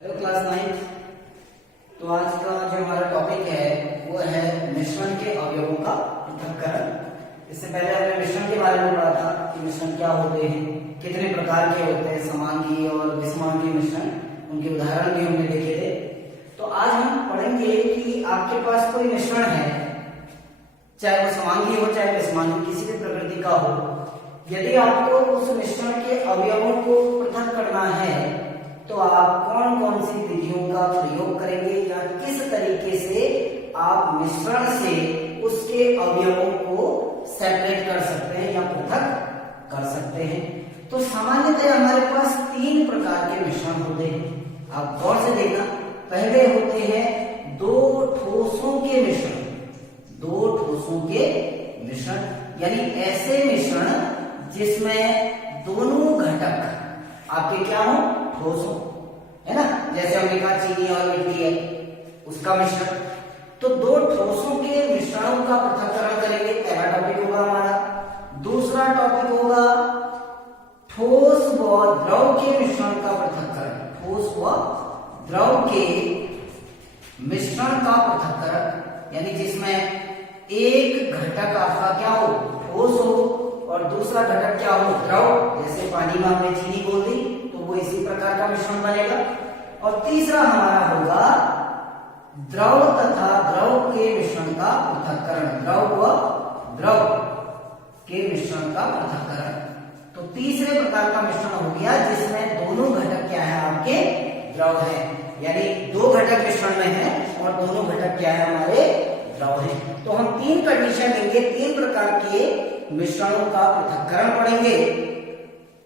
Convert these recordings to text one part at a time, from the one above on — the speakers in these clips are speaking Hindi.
Hello class 9। तो आज का जो हमारा टॉपिक है वो है मिश्रण के अवयवों का पृथक्करण। इससे पहले हमने मिश्रण के बारे में पढ़ा था कि मिश्रण क्या होते हैं, कितने प्रकार के होते हैं, समांगी और विसमांगी मिश्रण, उनके उदाहरण भी हमने देखे थे। तो आज हम पढ़ेंगे कि आपके पास कोई मिश्रण है, चाहे वो समांगी हो चाहे विसमांगी, किसी भी प्रकृति का हो। यदि आपको उस मिश्रण के अवयवों को पृथक करना है तो आप कौन कौन सी विधियों का प्रयोग करेंगे या किस तरीके से आप मिश्रण से उसके अवयवों को सेपरेट कर सकते हैं या पृथक कर सकते हैं। तो सामान्यतः हमारे पास 3 प्रकार के मिश्रण होते हैं। आप गौर से देखना, पहले होते हैं दो ठोसों के मिश्रण। दो ठोसों के मिश्रण यानी ऐसे मिश्रण जिसमें दोनों घटक आपके क्या हो, ठोस हो, है ना। जैसे हमने कहा चीनी और मिट्टी है, उसका मिश्रण। तो दो ठोसों के मिश्रणों का पृथक्करण करेंगे, पहला टॉपिक होगा हमारा। दूसरा टॉपिक होगा ठोस व द्रव के मिश्रण का पृथक्करण। ठोस व द्रव के मिश्रण का पृथक्करण यानी जिसमें एक घटक आपका क्या हो, ठोस हो, और दूसरा घटक क्या हो, द्रव। जैसे पानी में हमने चीनी बोल दी तो वो इसी प्रकार का मिश्रण बनेगा। और तीसरा हमारा होगा द्रव तथा द्रव के मिश्रण का पृथक्करण। द्रव व द्रव के मिश्रण का पृथक्करण। तो तीसरे प्रकार का मिश्रण हो गया जिसमें दोनों घटक क्या है, आपके द्रव है, यानी दो घटक मिश्रण में है और दोनों घटक क्या है, हमारे द्रव है। तो हम 3 कंडीशन लेंगे, 3 प्रकार के मिश्रणों का पृथक्करण पढ़ेंगे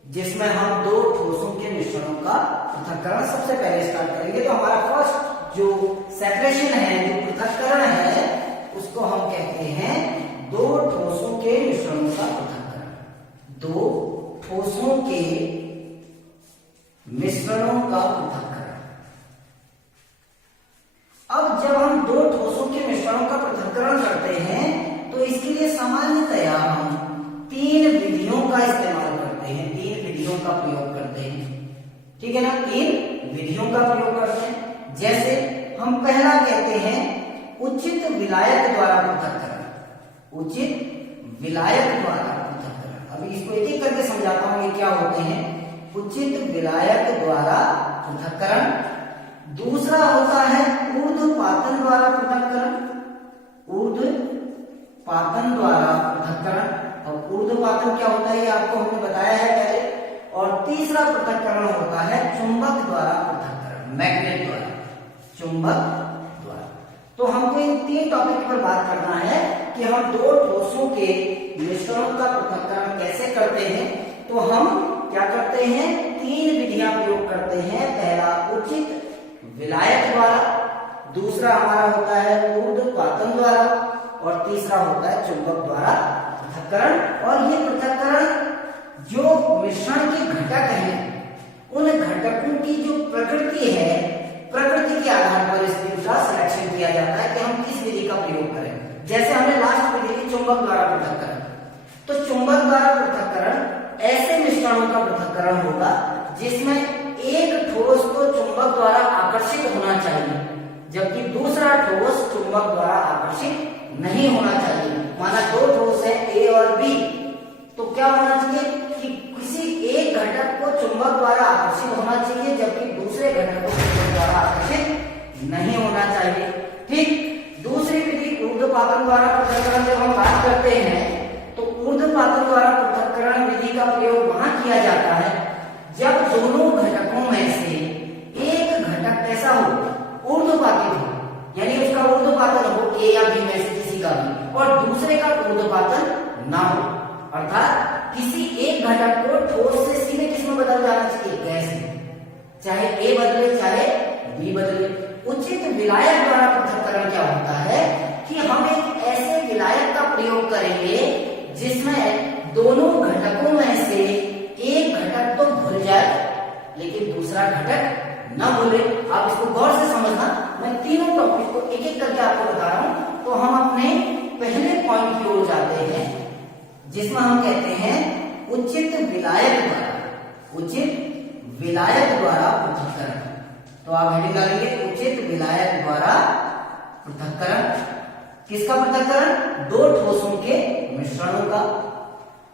जिसमें हम दो ठोसों के मिश्रणों का पृथक्करण सबसे पहले स्टार्ट करेंगे। तो हमारा फर्स्ट जो सेपरेशन है, जो पृथक्करण है, उसको हम कहते हैं दो ठोसों के मिश्रणों का पृथक्करण। दो ठोसों के मिश्रणों का पृथक्करण। अब जब हम दो ठोसों के मिश्रणों का पृथक्करण करते हैं तो इसके लिए सामान्यतया हम 3 विधियों का इस्तेमाल करते हैं, 3 विधियों का प्रयोग करते हैं, ठीक है ना। 3 विधियों का प्रयोग करते हैं। जैसे हम पहला कहते हैं उचित विलायक द्वारा पृथक्करण। उचित विलायक द्वारा पृथक्करण। अभी इसको एक एक करके समझाता हूं ये क्या होते हैं। उचित विलायक द्वारा पृथक्करण। दूसरा होता है ऊर्ध्वपातन द्वारा पृथक्करण। ऊर्ध्वपातन द्वारा पृथक्करण। अब ऊर्ध्वपातन क्या होता है ये आपको हमने बताया है पहले। और तीसरा पृथक्करण होता है चुंबक द्वारा पृथक्करण, मैग्नेट द्वारा, चुंबक द्वारा। तो हमको इन 3 टॉपिक पर बात करना है कि हम दो ठोसों के मिश्रणों का पृथक्करण कैसे करते हैं। तो हम क्या करते हैं, 3 विधियां प्रयोग करते हैं। पहला उचित विलायक द्वारा, दूसरा हमारा होता है ऊर्ध्वपातन द्वारा, और तीसरा होता है चुंबक द्वारा पृथक्करण। और ये पृथक्करण जो मिश्रण के घटक हैं, उन घटकों की जो प्रकृति है, प्रकृति के आधार पर इसका सिलेक्शन किया जाता है कि हम किस विधि का प्रयोग करें। जैसे हमने लास्ट विधि की चुंबक द्वारा पृथक्करण, तो चुंबक द्वारा पृथक्करण ऐसे मिश्रणों का पृथक्करण होगा जिसमें एक ठोस को चुंबक द्वारा आकर्षित होना चाहिए जबकि दूसरा ठोस चुंबक द्वारा आकर्षित नहीं होना चाहिए। माना 2 ठोस है ए और बी, तो क्या होना चाहिए कि किसी एक घटक को चुंबक द्वारा आकर्षित होना चाहिए जबकि दूसरे घटक को चुंबक द्वारा आकर्षित नहीं होना चाहिए। ठीक। दूसरी विधि ऊर्ध्वपातन द्वारा पृथक्करण जब हम बात करते हैं तो ऊर्ध्वपातन द्वारा पृथक्करण विधि का प्रयोग वहां किया जाता है जब दोनों घटकों में से एक घटक कैसा हो, ऊर्ध्वपातित हो, यानी उसका ऊर्ध्वपातन हो ए या बी में से किसी का भी, और दूसरे का ऊर्ध्वपातन ना हो। अर्थात किसी एक घटक को ठोस से सीधे किसमें बदल जाना चाहिए, गैस में, चाहे ए बदले चाहे बी बदले। उचित विलायक द्वारा पृथक्करण क्या होता है कि हम एक ऐसे विलायक का प्रयोग करेंगे जिसमें दोनों घटकों में से एक घटक तो भूल जाए लेकिन दूसरा घटक न भूले। आप इसको गौर से समझना, मैं तीनों टॉपिक को एक एक करके आपको बता रहा हूं। तो हम अपने पहले पॉइंट की ओर जाते हैं जिसमें हम कहते हैं उचित विलायक द्वारा, उचित विलायक द्वारा पृथक्करण। तो आप हेडिंग डालेंगे उचित विलायक द्वारा पृथक्करण। किसका पृथक्करण? दो ठोसों के मिश्रणों का।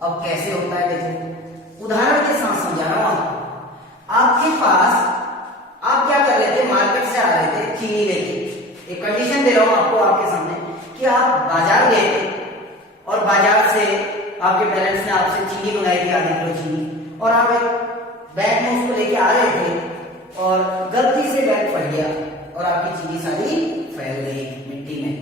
अब कैसे होता है देखो, उदाहरण के साथ समझा रहा हूं आपके पास। आप क्या कर रहे थे, मार्केट से आ रहे थे चीनी लेके। एक कंडीशन दे रहा हूं आपको आपके सामने कि आप बाजार गए थे और बाजार से आपके पेरेंट्स ने आपसे चीनी मंगाई थी, आधे किलो चीनी, और आप एक बैग में उसको लेके आ रहे थे और गलती से बैग फट गया और आपकी चीनी सारी फैल गई मिट्टी में।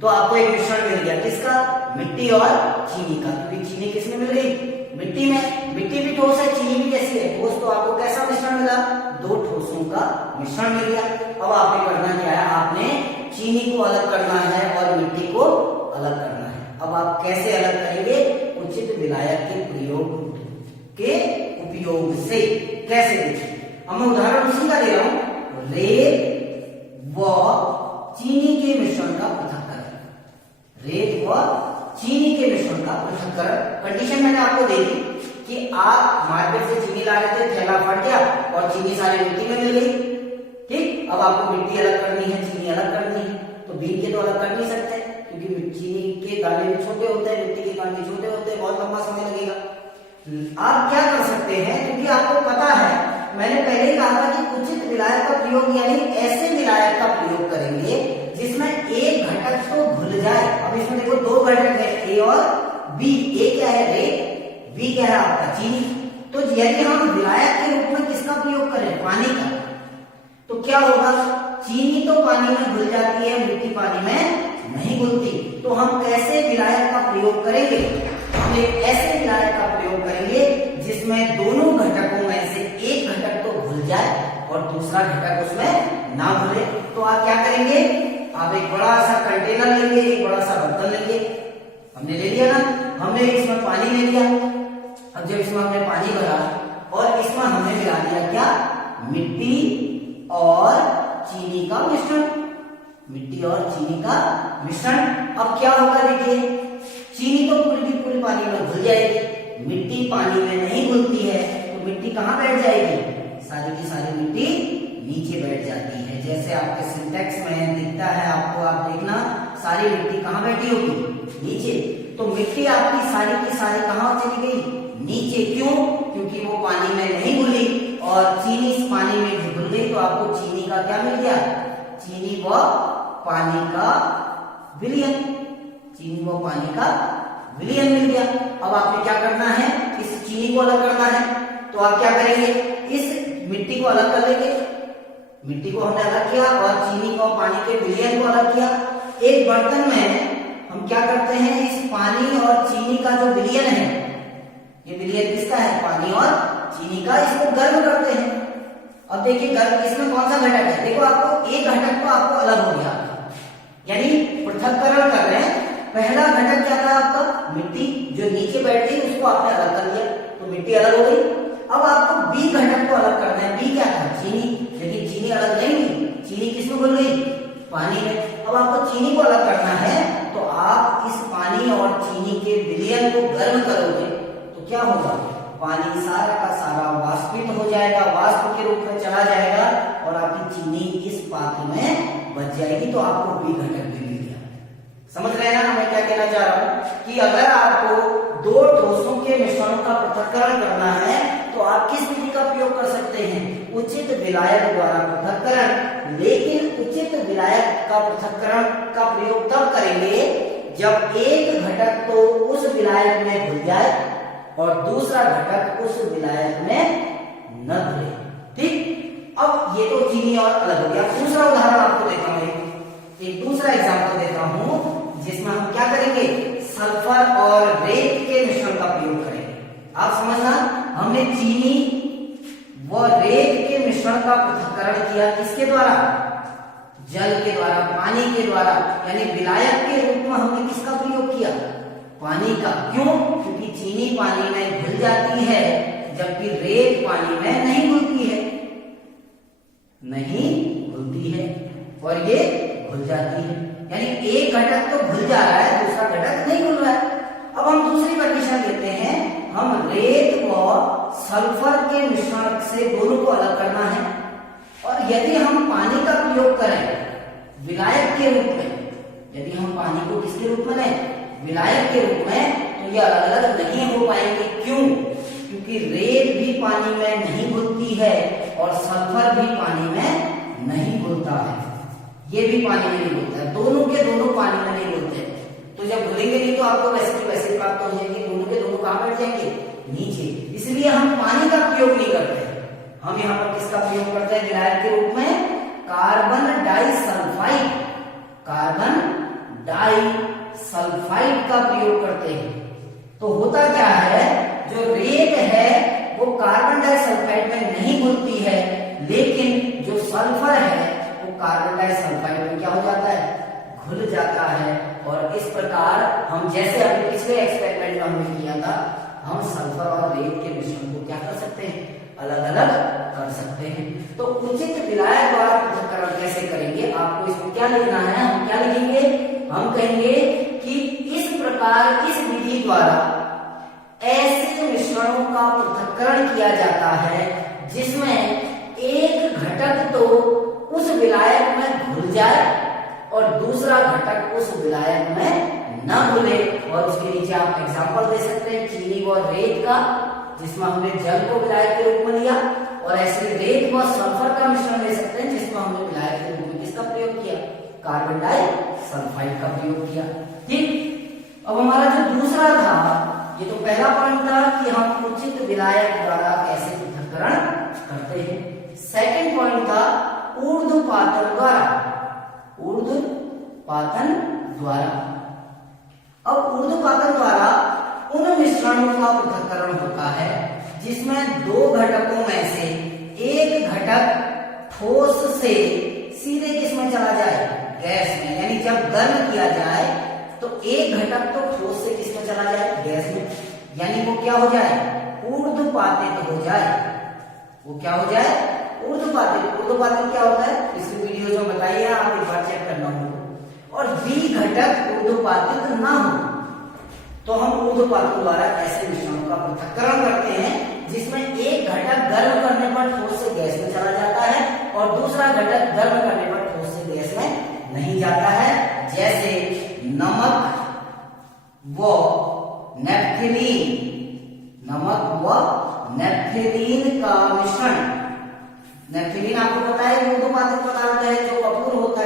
तो आपको एक मिश्रण मिल गया, किसका? मिट्टी और चीनी का। क्योंकि चीनी किसमें मिल गई? मिट्टी में। मिट्टी भी ठोस है, चीनी भी कैसी है? ठोस। तो आपको कैसा मिश्रण मिला? दो ठोसों का मिश्रण मिल गया। अब आपने करना क्या है, आपने चीनी को अलग करना है और मिट्टी को अलग करना है। अब आप कैसे अलग करेंगे? उचित विलायक के उपयोग से। कैसे देखिए, अब मैं उदाहरण उसी का ले रहा हूं, रेत व चीनी के मिश्रण का पृथक्करण। रेत व चीनी के मिश्रण का पृथक्करण। कंडीशन मैंने आपको दे दी कि आप मार्केट से चीनी ला रहे थे, थैला फट गया और चीनी सारी मिट्टी में मिल गई। ठीक, अब आपको मिट्टी अलग करनी है, चीनी अलग करनी है। तो बीन के तो अलग कर नहीं सकते क्योंकि चीनी के दाने भी छोटे होते हैं, मिट्टी के दाने छोटे होते हैं, बहुत लंबा समय लगेगा। आप क्या कर सकते हैं, क्योंकि आपको पता है, मैंने पहले ही कहा था कि उचित विलायक का प्रयोग यानी ऐसे विलायक का प्रयोग करेंगे जिसमें एक घटक तो घुल जाए। अब इसमें देखो दो घटक है, ए और बी। ए क्या है? रेत। बी क्या है? आपका चीनी। तो यदि हम विलायक के रूप में किसका प्रयोग करें? पानी का। तो क्या होगा? चीनी तो पानी में घुल जाती है, मिट्टी पानी में नहीं घुलती। तो हम कैसे विलायक का प्रयोग करेंगे? हम एक ऐसे विलायक का प्रयोग करेंगे जिसमें दोनों घटकों में से एक घटक तो घुल जाए और दूसरा घटक उसमें ना घुले। तो आप क्या करेंगे? आप एक बड़ा सा कंटेनर लेंगे, एक बड़ा सा बर्तन लेंगे। हमने ले लिया ना, हमने इसमें पानी ले लिया। अब जब इसमें हमने पानी भरा और इसमें हमने मिला दिया क्या? मिट्टी और चीनी का मिश्रण। मिट्टी और चीनी का मिश्रण। अब क्या होगा देखिए, चीनी तो पूरी की पूरी पानी में घुल जाएगी, मिट्टी पानी में नहीं घुलती है। तो मिट्टी कहाँ बैठ जाएगी? सारी की सारी मिट्टी नीचे बैठ जाती है। जैसे आपके सिंटेक्स में दिखता है आपको, आप देखना सारी मिट्टी कहाँ बैठी होगी? नीचे। तो मिट्टी आपकी सारी की सारी कहाँ चली गई? नीचे। क्यों? क्योंकि वो पानी में नहीं घुली और चीनी इस पानी में घुल गई। तो आपको चीनी का क्या मिल गया? चीनी व पानी का विलयन। चीनी व पानी का विलयन मिल गया। अब आपने क्या करना है? इस चीनी को अलग करना है। तो आप क्या करेंगे? इस मिट्टी को अलग कर लेंगे। मिट्टी को हमने अलग किया और चीनी को, पानी के विलयन को अलग किया। एक बर्तन में हम क्या करते हैं? इस पानी और चीनी का जो विलयन है, ये विलयन किसका है? पानी और चीनी का। इसको गर्म करते हैं। अब देखिए गर्म, इसमें कौन सा घटक है? देखो आपको एक घटक तो आपको अलग हो गया, यानी पृथक्करण कर रहे हैं। पहला घटक क्या था आपका? मिट्टी, जो नीचे बैठ गई उसको आपने अलग कर दिया, तो मिट्टी अलग हो गई। अब आपको बी घटक को अलग करना है। बी क्या था? चीनी। लेकिन चीनी अलग नहीं हुई, चीनी किसमें घुल गई? पानी में। अब आपको चीनी को अलग करना है, तो आप इस पानी और चीनी के विलयन को गर्म करोगे तो क्या होगा? पानी सारा का सारा वाष्पित हो जाएगा, वाष्प के रूप में चला जाएगा और आपकी चीनी इस पात्र में बच जाएगी। तो आपको बी घटक भी मिल गया। समझ रहे हैं ना मैं क्या कहना चाह रहा हूं? कि अगर आपको दो ठोसों के मिश्रणों का पृथक्करण करना है तो आप किस विधि का प्रयोग कर सकते हैं? उचित विलायक द्वारा पृथक्करण। लेकिन उचित विलायक का पृथक्करण का प्रयोग तब करेंगे जब एक घटक तो उस विलायक में घुल जाए और दूसरा घटक उस विलायक में न घुले। ठीक, अब ये तो चीनी और अलग हो गया। दूसरा उदाहरण आपको देता हूं, एक दूसरा एग्जाम्पल देता हूं जिसमें हम क्या करेंगे? सल्फर और रेत के मिश्रण का प्रयोग करेंगे। आप समझना, हमने चीनी व रेत के मिश्रण का पृथक्करण किया किसके द्वारा? जल के द्वारा, पानी के द्वारा। यानी विलायक के रूप में हमने किसका प्रयोग किया? पानी का। क्यों? क्योंकि चीनी पानी में घुल जाती है जबकि रेत पानी में नहीं घुलती है, नहीं घुलती है और ये घुल जाती है। यानी एक घटक तो घुल जा रहा है, दूसरा घटक नहीं घुल रहा है। अब हम दूसरी कंडीशन लेते हैं, हम रेत व सल्फर के मिश्रण से दोनों को अलग करना है। और यदि हम पानी का प्रयोग करें विलायक के रूप में, यदि हम पानी को किसके रूप में लें, विलायक के रूप में, तो ये अलग अलग नहीं हो पाएंगे। क्यों? क्योंकि रेत भी पानी में नहीं घुलती है और सल्फर भी पानी में नहीं घुलता है, ये भी पानी में नहीं घुलता है, दोनों के दोनों पानी में नहीं घुलते हैं। तो जब घुलेंगे नहीं तो आपको वैसे के वैसे प्राप्त हो जाएंगे, दोनों के दोनों कहां बैठ जाएंगे, नीचे। इसलिए हम पानी का प्रयोग नहीं करते, हम यहाँ पर किसका प्रयोग करते हैं विलायक के रूप में, कार्बन डाइसल्फाइड, कार्बन डाइसल्फाइड का प्रयोग करते हैं। तो होता क्या है, जो रेत है वो कार्बन डाइसल्फाइड में नहीं घुलती है, लेकिन जो सल्फर है वो कार्बन डाइसल्फाइड में क्या हो जाता है, घुल जाता है। और इस प्रकार हम जैसे अभी पिछले एक्सपेरिमेंट में हमने किया था, हम सल्फर और रेत के मिश्रण को क्या कर सकते हैं, अलग अलग कर सकते हैं। तो उचित विलायक द्वारा पृथक्करण कैसे करेंगे, आपको इसमें क्या लिखना है, हम क्या लिखेंगे, हम कहेंगे कि इस प्रकार इस विधि द्वारा ऐसे मिश्रणों का पृथक्करण किया जाता है जिसमें एक घटक तो उस विलायक में घुल जाए और दूसरा घटक उस विलायक में न घुले। और उसके नीचे आप एग्जांपल दे सकते हैं चीनी व रेत का, जिसमें हमने जल को विलायक के रूप में लिया, और ऐसे रेत व सल्फर का मिश्रण ले सकते हैं जिसमें हमने विलायक के रूप में किसका प्रयोग किया, कार्बन डाइसल्फाइड का प्रयोग किया। ठीक, अब हमारा जो दूसरा था, ये तो पहला पॉइंट था कि हम उचित विलायक द्वारा कैसे पृथक्करण करते हैं। सेकंड पॉइंट था ऊर्ध्वपातन द्वारा, ऊर्ध्वपातन द्वारा। अब ऊर्ध्वपातन द्वारा उन मिश्रणों का पृथक्करण होता है जिसमें दो घटकों में से एक घटक ठोस से सीधे किसमें चला जाए, गैस में। यानी जब गर्म किया जाए तो एक घटक तो ठोस से किसमें चला जाए, गैस में, यानी वो क्या हो जाए, ऊर्ध्वपातित हो जाए। वो क्या हो जाए, ऊर्ध्वपातित। ऊर्ध्वपातित क्या होता है, इस वीडियो में बताइए, आप एक बार चेक करना हो। और बी घटक ऊर्ध्वपातित ना हो तो हम ऊर्ध्वपातन द्वारा ऐसे मिश्रणों का पृथक्करण करते हैं जिसमें एक घटक गर्म करने पर ठोस से गैस में चला जाता है और दूसरा घटक गर्म करने पर ठोस से गैस में नहीं जाता है। जैसे नमक व नेफ्थलीन, नमक व नेफ्थलीन का मिश्रण। नेफ्थलीन आपको पता है ऊर्ध्वपातित पदार्थ है जो कपूर होता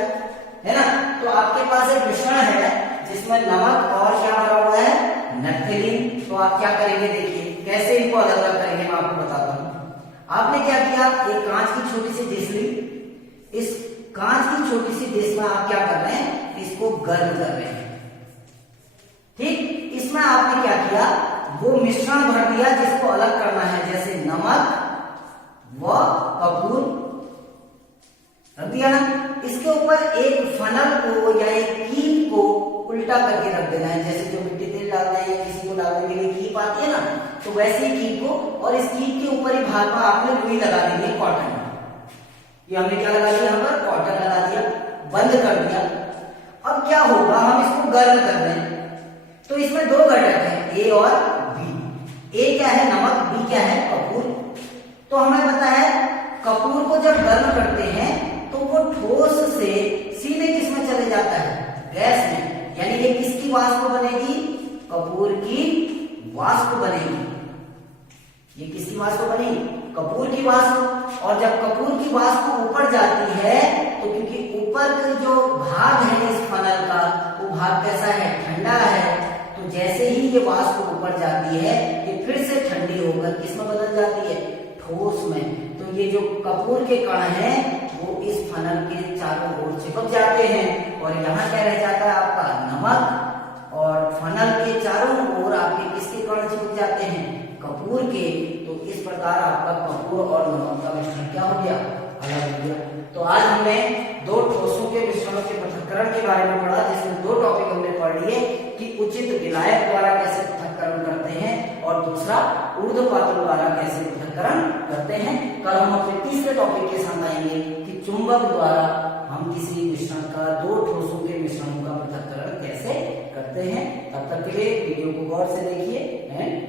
है ना। तो आपके पास एक मिश्रण है जिसमें नमक और क्या भरा हुआ है, नेफ्थलीन। तो आप क्या करेंगे, देखिए कैसे इनको अलग अलग करेंगे, मैं आपको बताता हूं। आपने क्या किया, एक कांच की छोटी सी डिश ली, इस कांच की छोटी सी डिश में आप क्या कर रहे हैं, इसको गर्म कर रहे हैं। ठीक, इसमें आपने क्या किया, वो मिश्रण भर दिया जिसको अलग करना है, जैसे नमक व कपूर रख दिया ना। इसके ऊपर एक फनल को या एक कील को उल्टा करके रख देना है, जैसे जो मिट्टी तेल डालना है या किसी को डालने के लिए कीप आती है ना, तो वैसे ही कीप को, और इस कीप के ऊपर ही भाग में आपने रुई लगा दी है, कॉटन। ये हमने क्या लगा दिया, यहाँ पर कॉटन लगा दिया, बंद कर दिया। अब क्या होगा, हम इसको गर्म कर रहे हैं तो इसमें दो घटक हैं, ए और बी। ए क्या है, नमक, बी क्या है, कपूर। तो हमें पता है कपूर को जब गर्म करते हैं तो वो ठोस से सीधे किसमें चले जाता है, गैस में। यानी ये किसकी वाष्प बनेगी, कपूर की वाष्प बनेगी। ये किसकी वाष्प बनेगी, कपूर की वाष्प। और जब कपूर की वाष्प ऊपर जाती है तो क्योंकि ऊपर का जो भाग है इस फनल का, वो भाग कैसा है, ठंडा है, तो जैसे ही ये वाष्प ऊपर जाती है ये फिर से ठंडी होकर किसमें बदल जाती है, ठोस में। तो ये जो कपूर के कण हैं वो इस फनल के चारों ओर चिपक जाते हैं और यहाँ क्या रह जाता है आपका, नमक, और फनल के चारों ओर आपके किसके कण चिपक जाते हैं, कपूर के। तो इस प्रकार आपका कपूर और नमक का मिश्रण क्या हो गया, अलग हो गया। तो आज हमने दो ठोसों के मिश्रणों के पृथक्करण के बारे में पढ़ा, जिसमें दो टॉपिक हमने पढ़ लिए कि उचित विलायक द्वारा कैसे पृथक्करण करते हैं और दूसरा ऊर्ध्वपातन द्वारा कैसे पृथक्करण करते हैं। कल हम अपने तीसरे टॉपिक के साथ आएंगे कि चुंबक द्वारा हम किसी मिश्रण का, दो ठोसों के मिश्रणों का पृथक्करण कैसे करते हैं। तब तक के लिए वीडियो को गौर से देखिए एंड